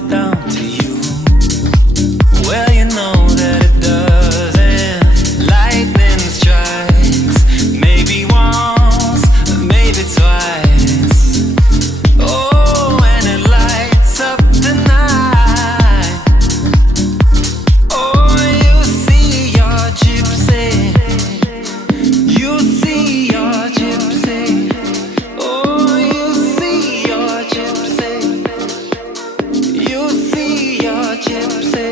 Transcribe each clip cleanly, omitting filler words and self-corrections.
falls down to you. Well, you know that it doesn't. Lightning strikes, maybe once, maybe twice. Oh, and it lights up the night. Oh, you see your gypsy. You see your gypsy. Oh, you see your gypsy. You see your gypsy.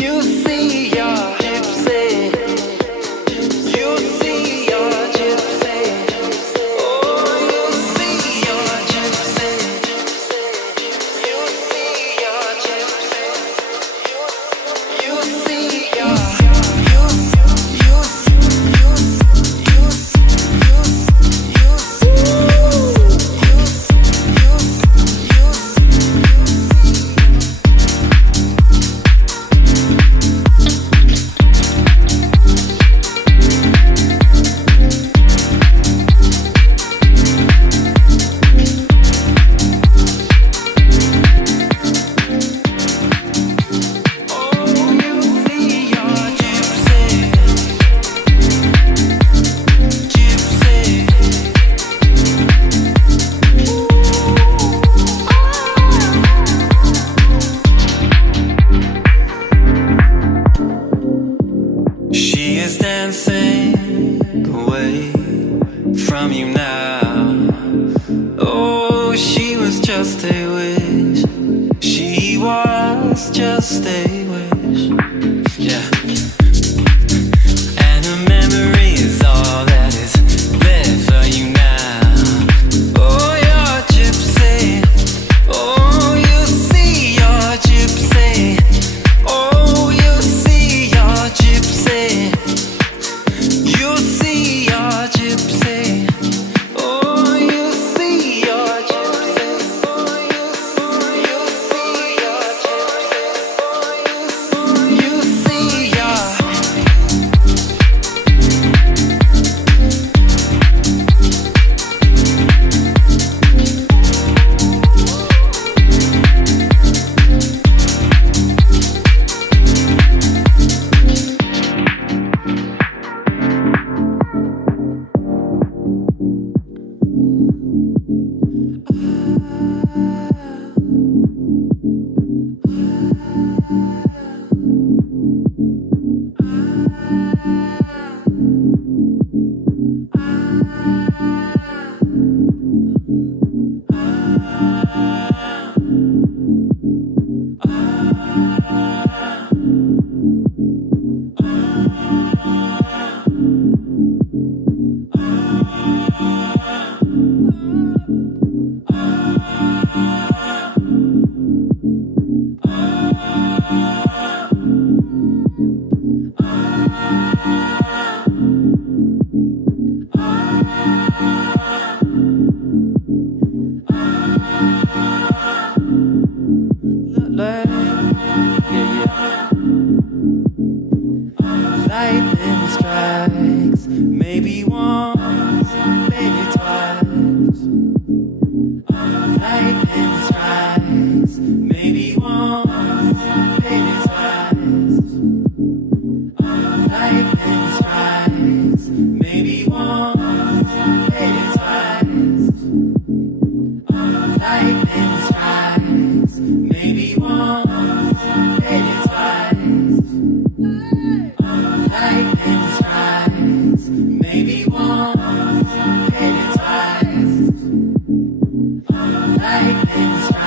You see your gypsy. You see your gypsy. Oh, you see your gypsy. You see your gypsy. You see your She is dancing away from you now. Oh, she was just a wish. She was just a wish. Yeah. And her memory is all that is left for you now. Oh, your gypsy. Oh, you see your gypsy. Oh, you see your gypsy. You see your gypsy. Oh, you see your gypsy. You see your gypsy. You see your. Lightning strikes, maybe once, maybe twice. Lightning strikes, maybe once, maybe twice. Lightning strikes, maybe once, maybe twice. Lightning strikes, maybe once, maybe twice. Lightning strikes, maybe once, maybe twice. Lightning strikes.